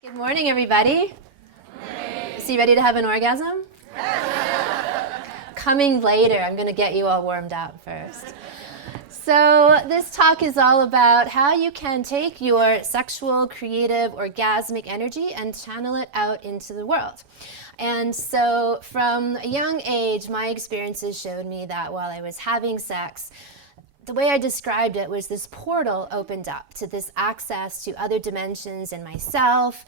Good morning, everybody. So you ready to have an orgasm? Coming later. I'm going to get you all warmed up first. So this talk is all about how you can take your sexual, creative, orgasmic energy and channel it out into the world. And so from a young age, my experiences showed me that while I was having sex, the way I described it was this portal opened up to this access to other dimensions in myself,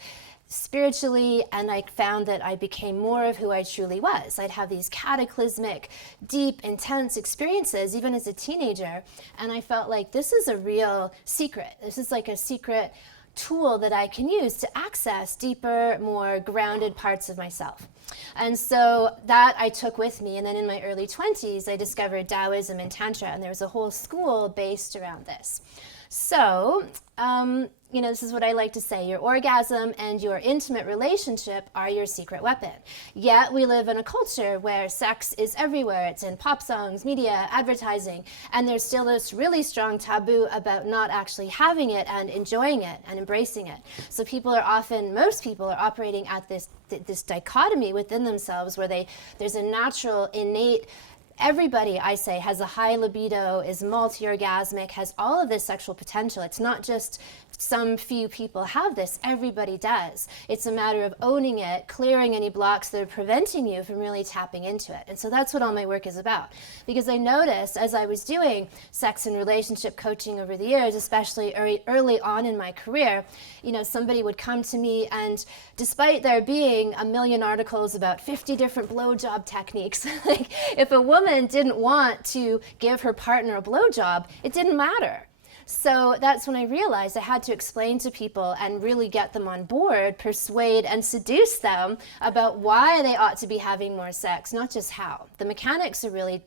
spiritually, and I found that I became more of who I truly was. I'd have these cataclysmic, deep, intense experiences, even as a teenager, and I felt like this is a real secret. This is like a secret tool that I can use to access deeper, more grounded parts of myself. And so that I took with me, and then in my early 20s, I discovered Taoism and Tantra, and there was a whole school based around this. So, this is what I like to say. Your orgasm and your intimate relationship are your secret weapon. Yet we live in a culture where sex is everywhere. It's in pop songs, media, advertising, and there's still this really strong taboo about not actually having it and enjoying it and embracing it. So most people are operating at this dichotomy within themselves where there's a natural, innate. Everybody, I say, has a high libido, is multi-orgasmic, has all of this sexual potential. It's not just some few people have this, everybody does. It's a matter of owning it, clearing any blocks that are preventing you from really tapping into it. And so that's what all my work is about. Because I noticed as I was doing sex and relationship coaching over the years, especially early on in my career, somebody would come to me, and despite there being a million articles about 50 different blowjob techniques, like if a woman didn't want to give her partner a blowjob, it didn't matter. So that's when I realized I had to explain to people and really get them on board, persuade and seduce them about why they ought to be having more sex, not just how. The mechanics are really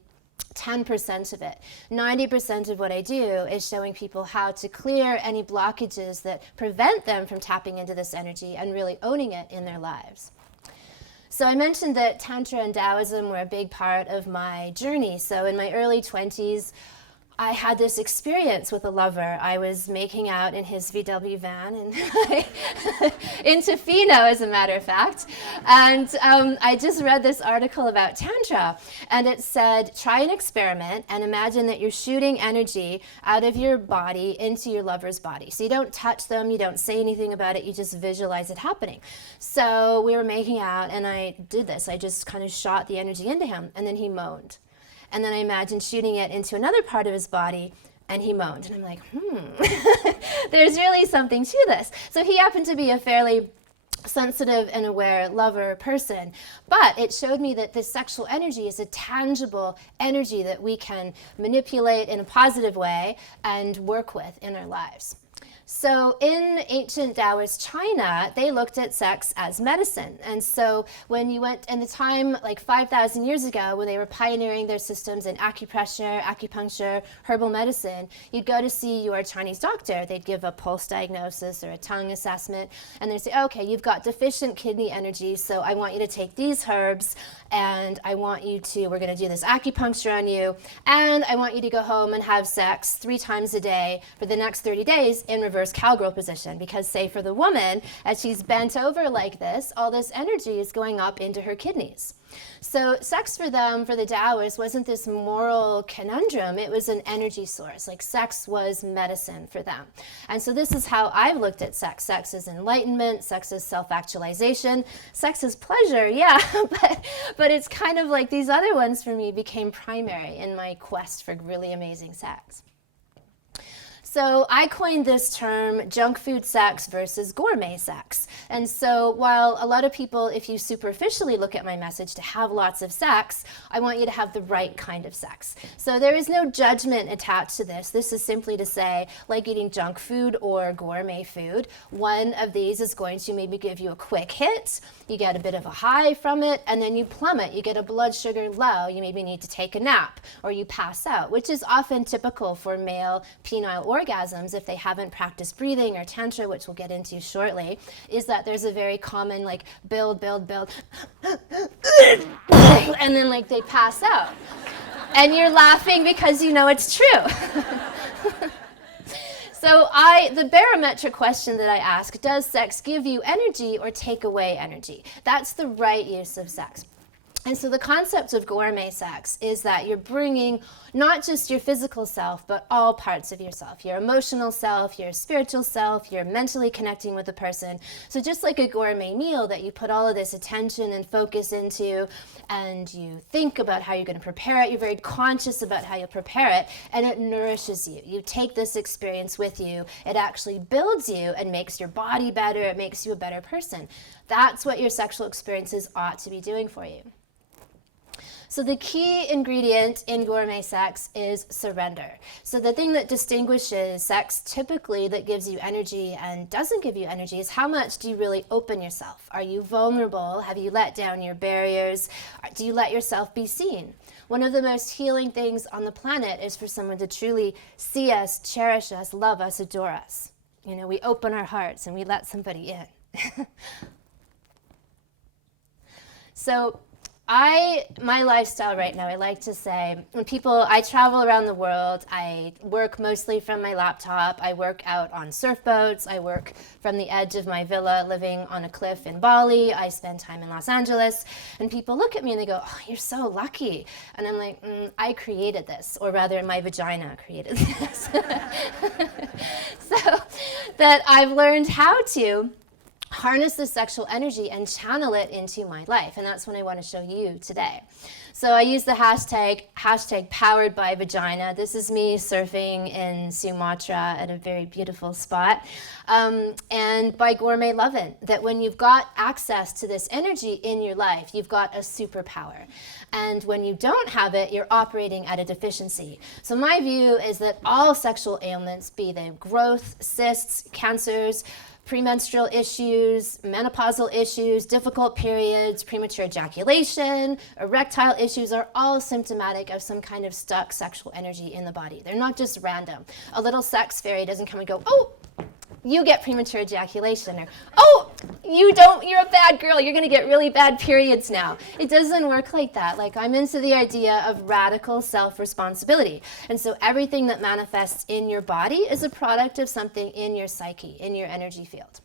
10% of it. 90% of what I do is showing people how to clear any blockages that prevent them from tapping into this energy and really owning it in their lives. So I mentioned that Tantra and Taoism were a big part of my journey. So in my early 20s, I had this experience with a lover. I was making out in his VW van in Tofino, as a matter of fact. And I just read this article about Tantra, and it said, try an experiment and imagine that you're shooting energy out of your body into your lover's body. So you don't touch them, you don't say anything about it, you just visualize it happening. So we were making out, and I did this. I just kind of shot the energy into him, and then he moaned. And then I imagined shooting it into another part of his body, and he moaned. And I'm like, there's really something to this. So he happened to be a fairly sensitive and aware lover person, but it showed me that this sexual energy is a tangible energy that we can manipulate in a positive way and work with in our lives. So in ancient Taoist China, they looked at sex as medicine. And so when you went in the time like 5,000 years ago, when they were pioneering their systems in acupressure, acupuncture, herbal medicine, you'd go to see your Chinese doctor. They'd give a pulse diagnosis or a tongue assessment, and they'd say, okay, you've got deficient kidney energy, so I want you to take these herbs, and we're going to do this acupuncture on you, and I want you to go home and have sex 3 times a day for the next 30 days in reverse cowgirl position, because say for the woman, as she's bent over like this, all this energy is going up into her kidneys. So sex for them, for the Taoists, wasn't this moral conundrum, it was an energy source. Like sex was medicine for them. And so this is how I've looked at sex. Sex is enlightenment, sex is self-actualization, sex is pleasure, yeah, but it's kind of like these other ones for me became primary in my quest for really amazing sex. So I coined this term junk food sex versus gourmet sex. And so while a lot of people, if you superficially look at my message to have lots of sex, I want you to have the right kind of sex. So there is no judgment attached to this. This is simply to say, like eating junk food or gourmet food, one of these is going to maybe give you a quick hit, you get a bit of a high from it, and then you plummet, you get a blood sugar low, you maybe need to take a nap, or you pass out, which is often typical for male penile orgasms if they haven't practiced breathing or tantra, which we'll get into shortly, is that there's a very common like build, and then like they pass out. And you're laughing because you know it's true. So the barometric question that I ask, does sex give you energy or take away energy? That's the right use of sex. And so the concept of gourmet sex is that you're bringing not just your physical self, but all parts of yourself, your emotional self, your spiritual self, you're mentally connecting with the person. So just like a gourmet meal that you put all of this attention and focus into, and you think about how you're going to prepare it, you're very conscious about how you prepare it, and it nourishes you. You take this experience with you, it actually builds you and makes your body better, it makes you a better person. That's what your sexual experiences ought to be doing for you. So the key ingredient in gourmet sex is surrender. So the thing that distinguishes sex typically that gives you energy and doesn't give you energy is how much do you really open yourself? Are you vulnerable? Have you let down your barriers? Do you let yourself be seen? One of the most healing things on the planet is for someone to truly see us, cherish us, love us, adore us. You know, we open our hearts and we let somebody in. So my lifestyle right now, I like to say, I travel around the world, I work mostly from my laptop, I work out on surfboats, I work from the edge of my villa living on a cliff in Bali, I spend time in Los Angeles, and people look at me and they go, oh, you're so lucky. And I'm like, I created this, or rather my vagina created this. So that I've learned how to harness the sexual energy and channel it into my life. And that's what I want to show you today. So I use the hashtag powered by vagina. This is me surfing in Sumatra at a very beautiful spot. And by Gourmet Lovin', that when you've got access to this energy in your life, you've got a superpower. And when you don't have it, you're operating at a deficiency. So my view is that all sexual ailments, be they growth, cysts, cancers, premenstrual issues, menopausal issues, difficult periods, premature ejaculation, erectile issues are all symptomatic of some kind of stuck sexual energy in the body. They're not just random. A little sex fairy doesn't come and go, oh, you get premature ejaculation, or oh, you don't, you're a bad girl, you're gonna get really bad periods now. It doesn't work like that. Like, I'm into the idea of radical self-responsibility. And so everything that manifests in your body is a product of something in your psyche, in your energy field.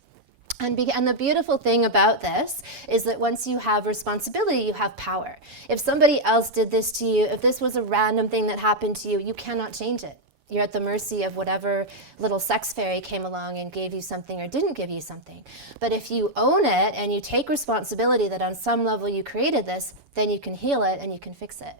And the beautiful thing about this is that once you have responsibility, you have power. If somebody else did this to you, if this was a random thing that happened to you, you cannot change it. You're at the mercy of whatever little sex fairy came along and gave you something or didn't give you something. But if you own it and you take responsibility that on some level you created this, then you can heal it and you can fix it.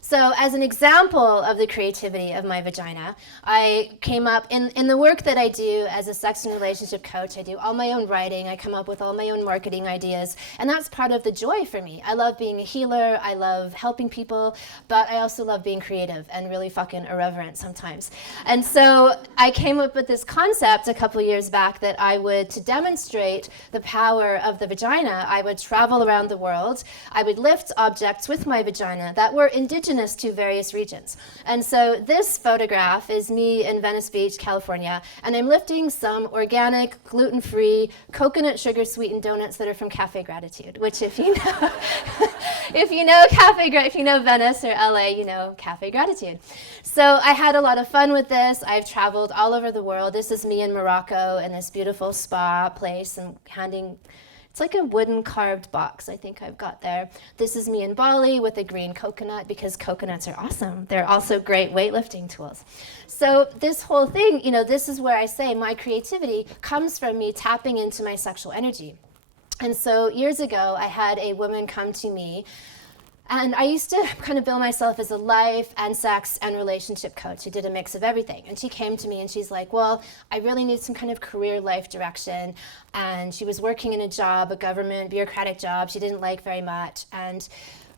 So as an example of the creativity of my vagina, I came up in the work that I do as a sex and relationship coach. I do all my own writing. I come up with all my own marketing ideas. And that's part of the joy for me. I love being a healer. I love helping people. But I also love being creative and really fucking irreverent sometimes. And so I came up with this concept a couple years back that I would, to demonstrate the power of the vagina, I would travel around the world. I would lift objects with my vagina that were indigenous to various regions. And so this photograph is me in Venice Beach, California, and I'm lifting some organic, gluten-free, coconut sugar sweetened donuts that are from Cafe Gratitude, which if you know, if you know Venice or LA, you know Cafe Gratitude. So I had a lot of fun with this. I've traveled all over the world. This is me in Morocco in this beautiful spa place and handing, it's like a wooden carved box I think I've got there. This is me in Bali with a green coconut because coconuts are awesome. They're also great weightlifting tools. So this whole thing, you know, this is where I say my creativity comes from me tapping into my sexual energy. And so years ago, I had a woman come to me. And I used to kind of bill myself as a life and sex and relationship coach who did a mix of everything. And she came to me and she's like, well, I really need some kind of career life direction. And she was working in a job, a government bureaucratic job she didn't like very much, and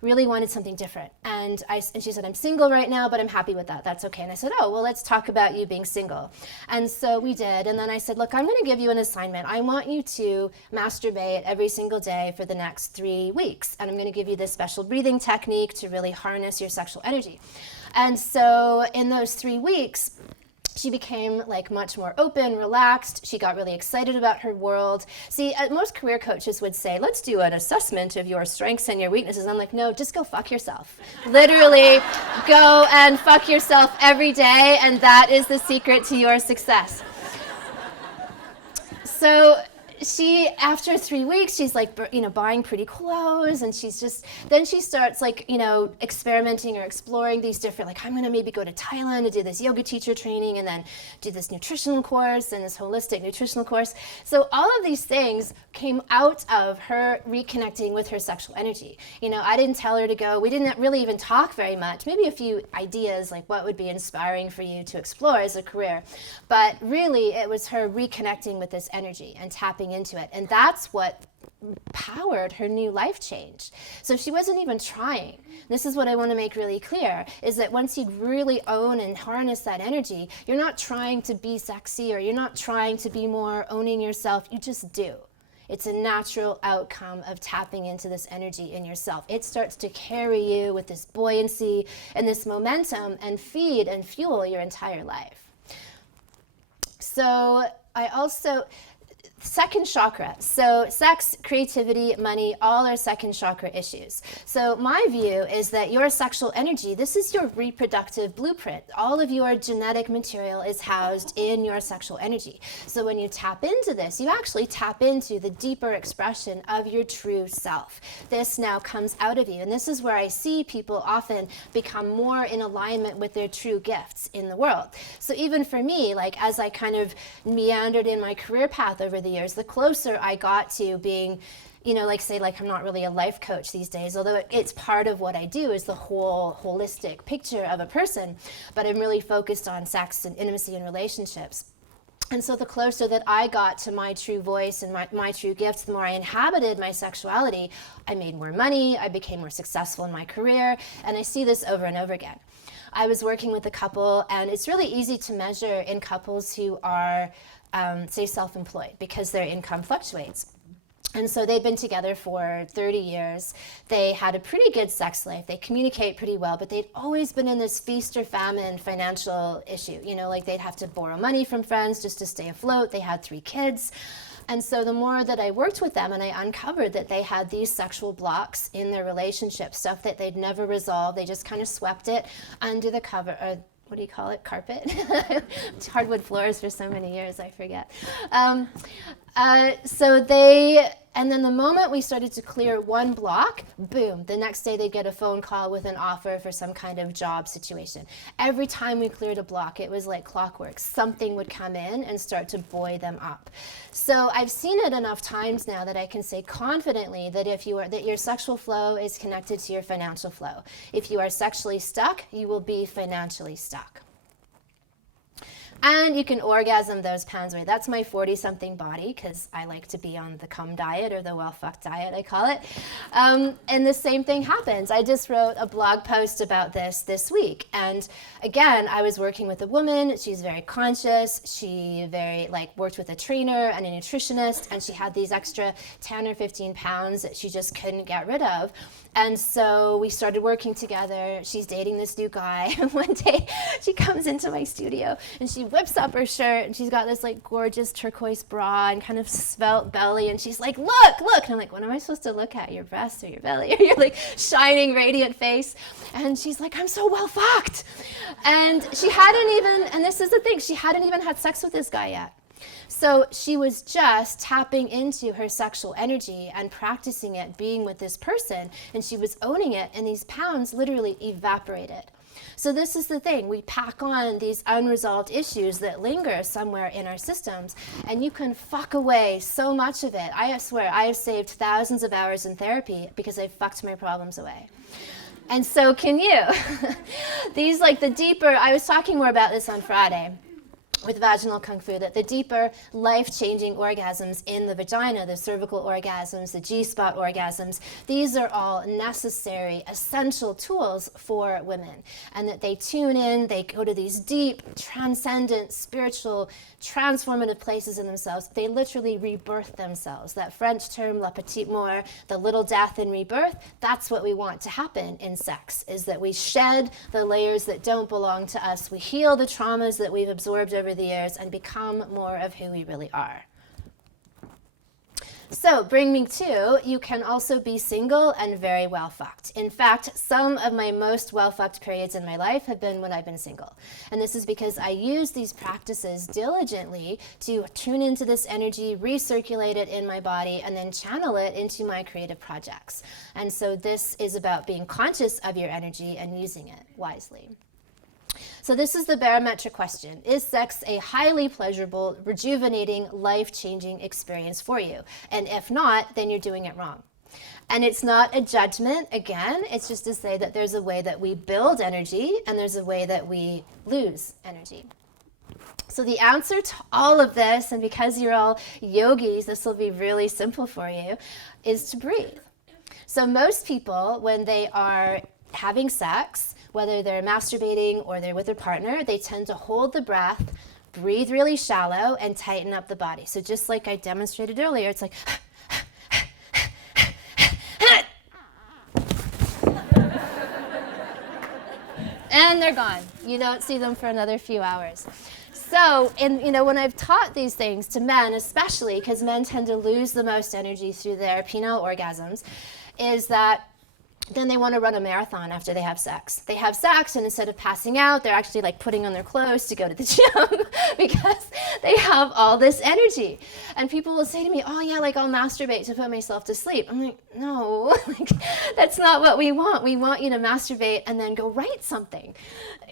really wanted something different. And she said, I'm single right now, but I'm happy with that. That's okay. And I said, oh, well, let's talk about you being single. And so we did. And then I said, look, I'm going to give you an assignment. I want you to masturbate every single day for the next 3 weeks. And I'm going to give you this special breathing technique to really harness your sexual energy. And so in those 3 weeks, She became like much more open, relaxed. She got really excited about her world. See, most career coaches would say, let's do an assessment of your strengths and your weaknesses. I'm like, no, just go fuck yourself. Literally, go and fuck yourself every day, and that is the secret to your success. So she, after 3 weeks, she's like, buying pretty clothes, and then she starts like, experimenting or exploring these different, like, I'm gonna maybe go to Thailand to do this yoga teacher training and then do this nutritional course and this holistic nutritional course. So all of these things came out of her reconnecting with her sexual energy. I didn't tell her to go, we didn't really even talk very much, maybe a few ideas like what would be inspiring for you to explore as a career. But really it was her reconnecting with this energy and tapping into it, and that's what powered her new life change. So she wasn't even trying. This is what I want to make really clear, is that once you really own and harness that energy, you're not trying to be sexy, or you're not trying to be more owning yourself, you just do. It's a natural outcome of tapping into this energy in yourself. It starts to carry you with this buoyancy and this momentum and feed and fuel your entire life. So second chakra. So sex, creativity, money, all are second chakra issues. So my view is that your sexual energy, this is your reproductive blueprint. All of your genetic material is housed in your sexual energy. So when you tap into this, you actually tap into the deeper expression of your true self. This now comes out of you. And this is where I see people often become more in alignment with their true gifts in the world. So even for me, like as I kind of meandered in my career path over the years, the closer I got to being, I'm not really a life coach these days, although it's part of what I do, is the whole holistic picture of a person, but I'm really focused on sex and intimacy and relationships. And so the closer that I got to my true voice and my true gifts, the more I inhabited my sexuality, I made more money, I became more successful in my career, and I see this over and over again. I was working with a couple, and it's really easy to measure in couples who are say self-employed, because their income fluctuates. And so they've been together for 30 years. They had a pretty good sex life. They communicate pretty well, but they'd always been in this feast or famine financial issue. Like they'd have to borrow money from friends just to stay afloat. They had 3 kids. And so the more that I worked with them, and I uncovered that they had these sexual blocks in their relationship, stuff that they'd never resolved. They just kind of swept it under the cover, what do you call it? Carpet? Hardwood floors for so many years, I forget. And then the moment we started to clear one block, boom, the next day they'd get a phone call with an offer for some kind of job situation. Every time we cleared a block, it was like clockwork. Something would come in and start to buoy them up. So I've seen it enough times now that I can say confidently that that your sexual flow is connected to your financial flow. If you are sexually stuck, you will be financially stuck. And you can orgasm those pounds away. That's my 40-something body, because I like to be on the cum diet, or the well-fucked diet, I call it. And the same thing happens. I just wrote a blog post about this week. And again, I was working with a woman. She's very conscious. She worked with a trainer and a nutritionist, and she had these extra 10 or 15 pounds that she just couldn't get rid of. And so we started working together. She's dating this new guy. And one day she comes into my studio and she whips up her shirt, and she's got this like gorgeous turquoise bra and kind of svelte belly. And she's like, look. And I'm like, what am I supposed to look at? Your breasts or your belly or your like shining, radiant face? And she's like, I'm so well fucked. And she hadn't even, and this is the thing, she hadn't even had sex with this guy yet. So she was just tapping into her sexual energy and practicing it, being with this person, and she was owning it, and these pounds literally evaporated. So this is the thing, we pack on these unresolved issues that linger somewhere in our systems, and you can fuck away so much of it. I swear, I have saved thousands of hours in therapy because I've fucked my problems away. And so can you. These like the deeper, I was talking more about this on Friday. with vaginal kungfu, that the deeper life-changing orgasms in the vagina, the cervical orgasms, the G-spot orgasms, these are all necessary, essential tools for women. And that they tune in, they go to these deep, transcendent, spiritual, transformative places in themselves. They literally rebirth themselves. That French term, la petite mort, the little death in rebirth, that's what we want to happen in sex, is that we shed the layers that don't belong to us. We heal the traumas that we've absorbed over the years and become more of who we really are. So, bring me to, you can also be single and very well fucked. In fact, some of my most well fucked periods in my life have been when I've been single. And this is because I use these practices diligently to tune into this energy, recirculate it in my body, and then channel it into my creative projects. And so this is about being conscious of your energy and using it wisely. So this is the barometric question. Is sex a highly pleasurable, rejuvenating, life-changing experience for you? And if not, then you're doing it wrong. And it's not a judgment, again, it's just to say that there's a way that we build energy and there's a way that we lose energy. So the answer to all of this, and because you're all yogis, this will be really simple for you, is to breathe. So most people, when they are having sex, whether they're masturbating or they're with their partner, they tend to hold the breath, breathe really shallow, and tighten up the body. So just like I demonstrated earlier, it's like, and they're gone. You don't see them for another few hours. So, when I've taught these things to men, especially because men tend to lose the most energy through their penile orgasms, is that then they want to run a marathon after they have sex. They have sex, and instead of passing out, they're actually like putting on their clothes to go to the gym because they have all this energy. And people will say to me, oh yeah, like I'll masturbate to put myself to sleep. I'm like, no, like, that's not what we want. We want you to masturbate and then go write something,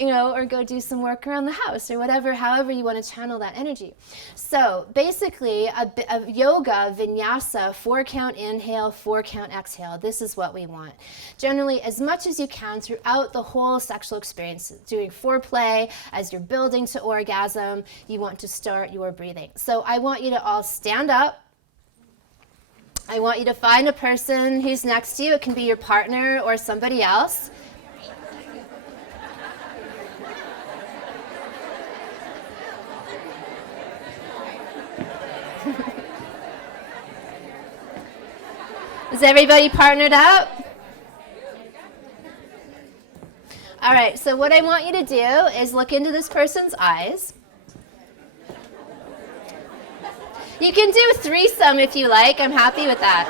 or go do some work around the house or whatever, however you want to channel that energy. So basically a yoga, vinyasa, 4-count inhale, 4-count exhale. This is what we want. Generally, as much as you can throughout the whole sexual experience, doing foreplay, as you're building to orgasm, you want to start your breathing. So I want you to all stand up. I want you to find a person who's next to you. It can be your partner or somebody else. Is everybody partnered up? All right, so what I want you to do is look into this person's eyes. You can do a threesome if you like. I'm happy with that.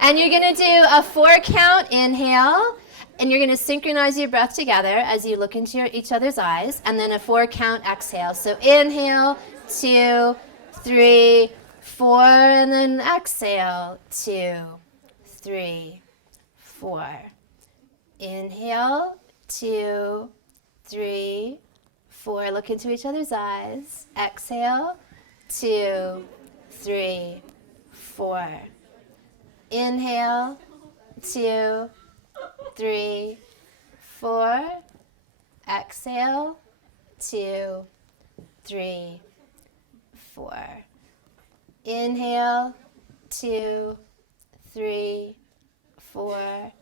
And you're going to do a 4-count inhale, and you're going to synchronize your breath together as you look into each other's eyes, and then a 4-count exhale. So inhale, 2, 3, 4, and then exhale, 2, 3, 4. Inhale, 2, 3, 4. Look into each other's eyes. Exhale, 2, 3, 4. Inhale, 2, 3, 4. Exhale, 2, 3, 4. Inhale, 2, 3, 4.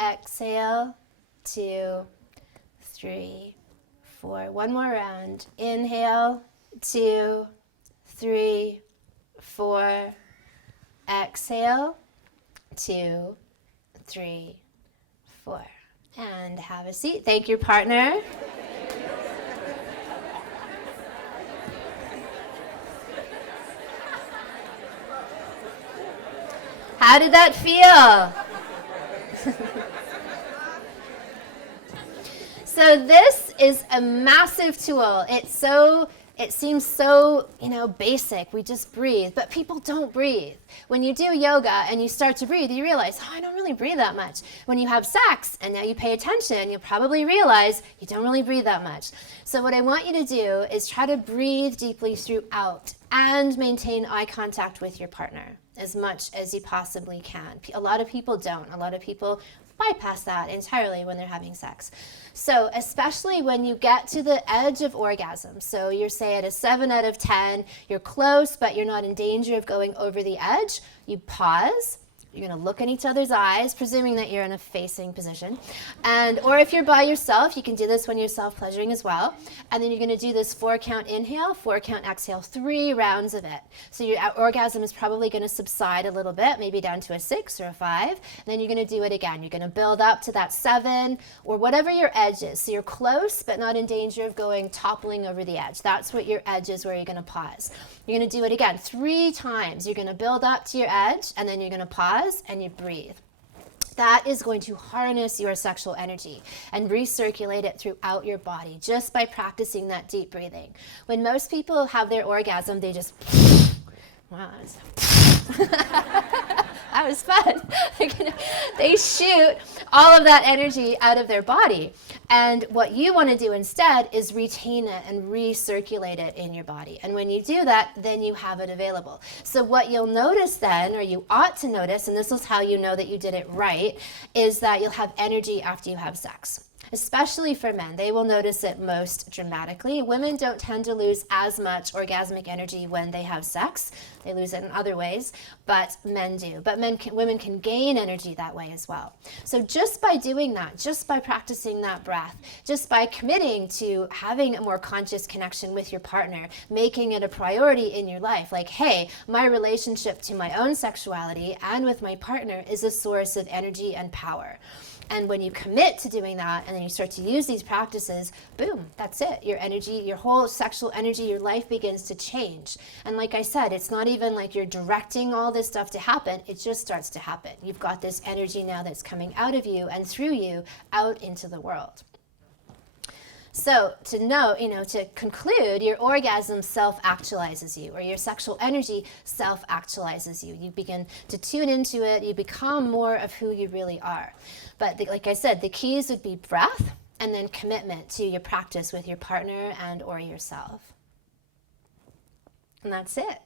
Exhale, 2, 3, 4. One more round. Inhale, 2, 3, 4. Exhale, 2, 3, 4. And have a seat. Thank your partner. How did that feel? So this is a massive tool. It seems so, basic. We just breathe, but people don't breathe. When you do yoga and you start to breathe, you realize, I don't really breathe that much. When you have sex and now you pay attention, you'll probably realize you don't really breathe that much. So what I want you to do is try to breathe deeply throughout and maintain eye contact with your partner as much as you possibly can. A lot of people don't. A lot of people bypass that entirely when they're having sex. So especially when you get to the edge of orgasm, so you're say at a 7 out of 10, you're close, but you're not in danger of going over the edge, you pause. You're going to look in each other's eyes, presuming that you're in a facing position. Or if you're by yourself, you can do this when you're self-pleasuring as well. And then you're going to do this 4-count inhale, 4-count exhale, 3 rounds of it. So your orgasm is probably going to subside a little bit, maybe down to a 6 or a 5. And then you're going to do it again. You're going to build up to that 7 or whatever your edge is. So you're close, but not in danger of toppling over the edge. That's what your edge is, where you're going to pause. You're going to do it again 3 times. You're going to build up to your edge, and then you're going to pause. And you breathe. That is going to harness your sexual energy and recirculate it throughout your body just by practicing that deep breathing. When most people have their orgasm, they just, wow, that was fun. They shoot all of that energy out of their body. And what you want to do instead is retain it and recirculate it in your body. And when you do that, then you have it available. So what you'll notice then, or you ought to notice, and this is how you know that you did it right, is that you'll have energy after you have sex. Especially for men, they will notice it most dramatically. Women don't tend to lose as much orgasmic energy when they have sex. They lose it in other ways, but men do. But women can gain energy that way as well. So just by doing that, just by practicing that breath, just by committing to having a more conscious connection with your partner, making it a priority in your life, like, hey, my relationship to my own sexuality and with my partner is a source of energy and power. And when you commit to doing that and then you start to use these practices, boom, that's it. Your energy, your whole sexual energy, your life begins to change. And like I said, it's not even like you're directing all this stuff to happen. It just starts to happen. You've got this energy now that's coming out of you and through you out into the world. So to know, to conclude, your orgasm self-actualizes you, or your sexual energy self-actualizes you. You begin to tune into it. You become more of who you really are. But like I said, the keys would be breath and then commitment to your practice with your partner and or yourself. And that's it.